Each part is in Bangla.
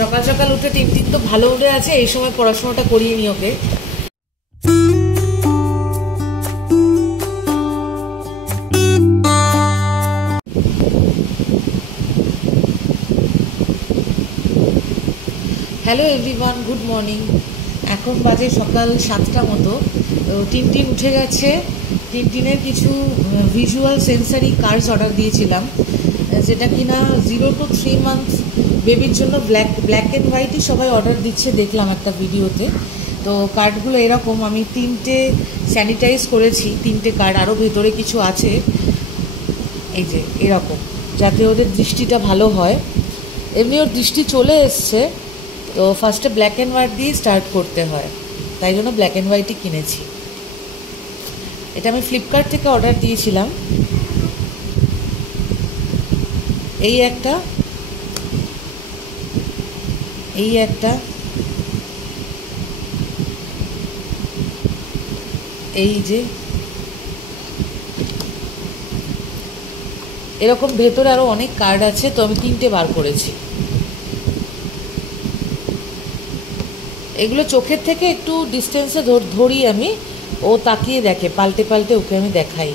সকাল সকাল উঠে টিনটিন তো ভালো উঠে আছে, এই সময় পড়াশোনাটা করিয়ে নি ওকে। Hello everyone, good morning. এখন বাজে সকাল 7টা মতো। টিনটিন উঠে গেছে। টিনটিনের কিছু ভিজুয়াল সেন্সারি কার্ডস অর্ডার দিয়েছিলাম, যেটা কিনা 0 to 3 months বেবির জন্য ব্ল্যাক অ্যান্ড হোয়াইটই সবাই অর্ডার দিচ্ছে, দেখলাম একটা ভিডিওতে। তো কার্ডগুলো এরকম, আমি 3টে স্যানিটাইজ করেছি, 3টে কার্ড, আরও ভেতরে কিছু আছে। এই যে এরকম, যাতে ওদের দৃষ্টিটা ভালো হয়। এমনি ওর দৃষ্টি চলে এসছে, তো ফার্স্টে ব্ল্যাক অ্যান্ড হোয়াইট দিয়ে স্টার্ট করতে হয়, তাই জন্য ব্ল্যাক অ্যান্ড হোয়াইটই কিনেছি। এটা আমি ফ্লিপকার্ট থেকে অর্ডার দিয়েছিলাম। এই একটা, এই একটা, এই যে এরকম ভেতরে আরও অনেক কার্ড আছে, তো আমি 3টে বার করেছি। এগুলো চোখের থেকে একটু ডিস্টেন্সে ধরি আমি, ও তাকিয়ে দেখে, পাল্টে পাল্টে ওকে আমি দেখাই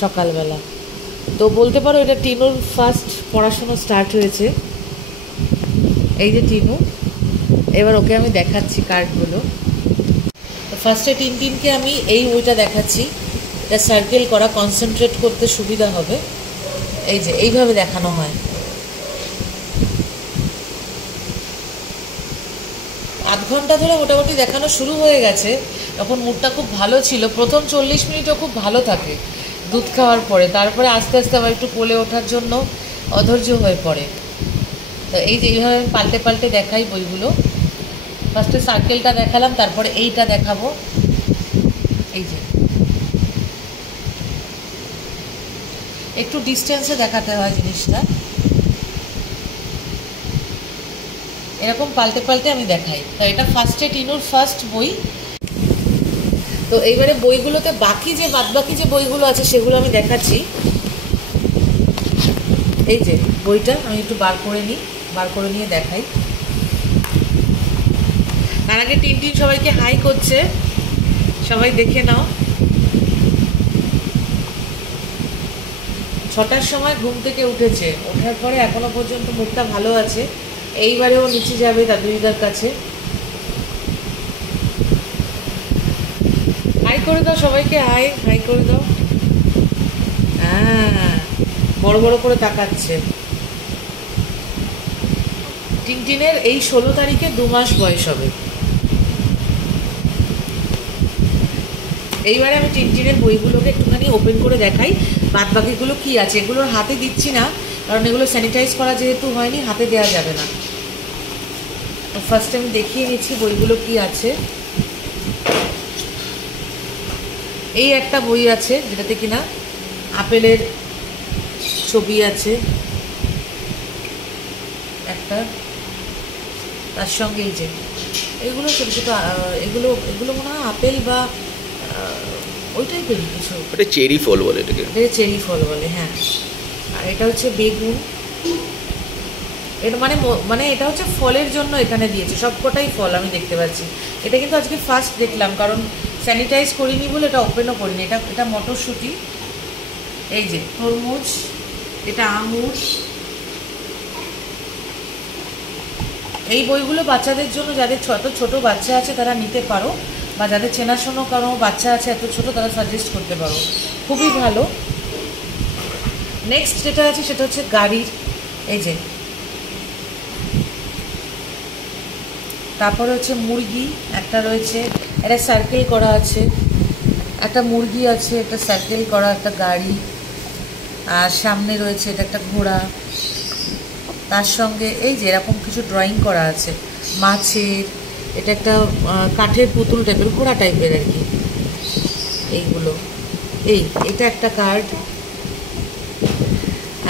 সকালবেলা। তো বলতে পারো এটা টিনুর ফার্স্ট পড়াশুনো স্টার্ট হয়েছে। এই যে টিনু, এবার ওকে আমি দেখাচ্ছি কার্ডগুলো। তো ফার্স্টে টিনটিনকে আমি এই বইটা দেখাচ্ছি, এটা সার্কেল করা, কনসেন্ট্রেট করতে সুবিধা হবে। এই যে এইভাবে দেখানো হয়। আধ ঘন্টা ধরে মোটামুটি দেখানো শুরু হয়ে গেছে। তখন মুডটা খুব ভালো ছিল, প্রথম 40 মিনিটও খুব ভালো থাকে দুধ খাওয়ার পরে, তারপরে আস্তে আস্তে আবার একটু কোলে ওঠার জন্য অধৈর্য হয়ে পড়ে। তো এই যে এইভাবে আমি পাল্টে পাল্টে দেখাই বইগুলো। ফার্স্টে সার্কেলটা দেখালাম, তারপরে এইটা দেখাবো। এই যে একটু ডিস্টেন্সে দেখাতে হয় জিনিসটা, এরকম পাল্টে পাল্টে আমি দেখাই। তো এটা ফার্স্টে টিনুর ফার্স্ট বই। তো এইবারে বইগুলোতে বাকি যে বাদবাকি যে বইগুলো আছে সেগুলো আমি দেখাচ্ছি। এই যে বইটা আমি একটু বার করে নিয়ে দেখাই। তার আগে টিনটিন সবাইকে হাই করছে, সবাই দেখে নাও। 6টার সময় ঘুম থেকে উঠেছে, ওঠার পরে এখনো পর্যন্ত মুখটা ভালো আছে। এইবারেও নিচে যাবে দাদুদিদার কাছে। হাই করে দাও সবাইকে, হাই করে দাও। হ্যাঁ, বড় বড় করে তাকাচ্ছে। টিনটিনের এই 16 তারিখে 2 মাস বয়স হবে। এইবারে আমি টিনটিনের বইগুলোকে একটুখানি ওপেন করে দেখাই, বাদ বাকিগুলো কী আছে। এগুলোর হাতে দিচ্ছি না, কারণ এগুলো স্যানিটাইজ করা যেহেতু হয়নি, হাতে দেওয়া যাবে না। তো ফার্স্টে আমি দেখিয়ে নিচ্ছি বইগুলো কী আছে। এই একটা বই আছে যেটাতে কিনা আপেলের ছবি আছে একটা, তার সঙ্গে এই যে এগুলো ছোটো ছোটো, এগুলো মনে হয় আপেল বা ওই টাইপের কিছু। এটা চেরি ফল বলে, এটাকে চেরি ফল বলে, হ্যাঁ। আর এটা হচ্ছে বেগুন। এটা মানে এটা হচ্ছে ফলের জন্য এখানে দিয়েছে, সবকটাই ফল আমি দেখতে পাচ্ছি। এটা কিন্তু আজকে ফার্স্ট দেখলাম, কারণ স্যানিটাইজ করিনি বলে এটা ওপেনও করিনি। এটা মটরশুঁটি, এই যে তরমুজ, এটা আঙুর। এই বইগুলো বাচ্চাদের জন্য, যাদের ছোট বাচ্চা আছে তারা নিতে পারো, বা যাদের চেনাশোনা কারো বাচ্চা আছে এত ছোট, তারা সাজেস্ট করতে পারো, খুবই ভালো। নেক্সট যেটা আছে সেটা হচ্ছে গাড়ির, এই যে। তারপরে হচ্ছে মুরগি একটা রয়েছে, এটা সার্কেল করা আছে, একটা মুরগি আছে, একটা সার্কেল করা একটা গাড়ি, আর সামনে রয়েছে এটা একটা ঘোড়া। তার সঙ্গে এই যে এরকম কিছু ড্রয়িং করা আছে মাছের, এটা একটা কাঠের পুতুল টাইপের, ঘোড়া টাইপের আর কি এইগুলো। এটা একটা কার্ড।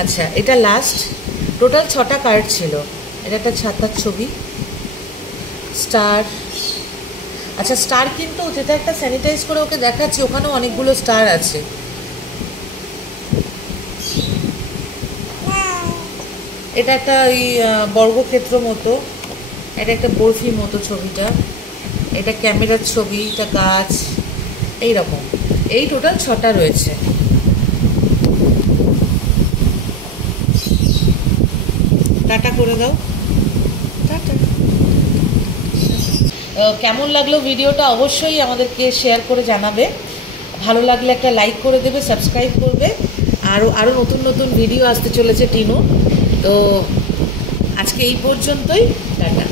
আচ্ছা, এটা লাস্ট, টোটাল 6টা কার্ড ছিল। এটা একটা ছাতার ছবি, স্টার। আচ্ছা, স্টার কিন্তু যেটা একটা স্যানিটাইজ করে ওকে দেখাচ্ছি, ওখানেও অনেকগুলো স্টার আছে। এটা একটা ওই বর্গক্ষেত্র মতো, এটা একটা বরফি মতো ছবিটা, এটা ক্যামেরার ছবি, এটা গাছ, এইরকম। এই টোটাল 6টা রয়েছে। টাটা করে দাও, টাটা। কেমন লাগলো ভিডিওটা অবশ্যই আমাদেরকে শেয়ার করে জানাবে। ভালো লাগলে একটা লাইক করে দেবে, সাবস্ক্রাইব করবে। আরও নতুন নতুন ভিডিও আসতে চলেছে টিনু। তো আজকে এই পর্যন্তই, টাটা।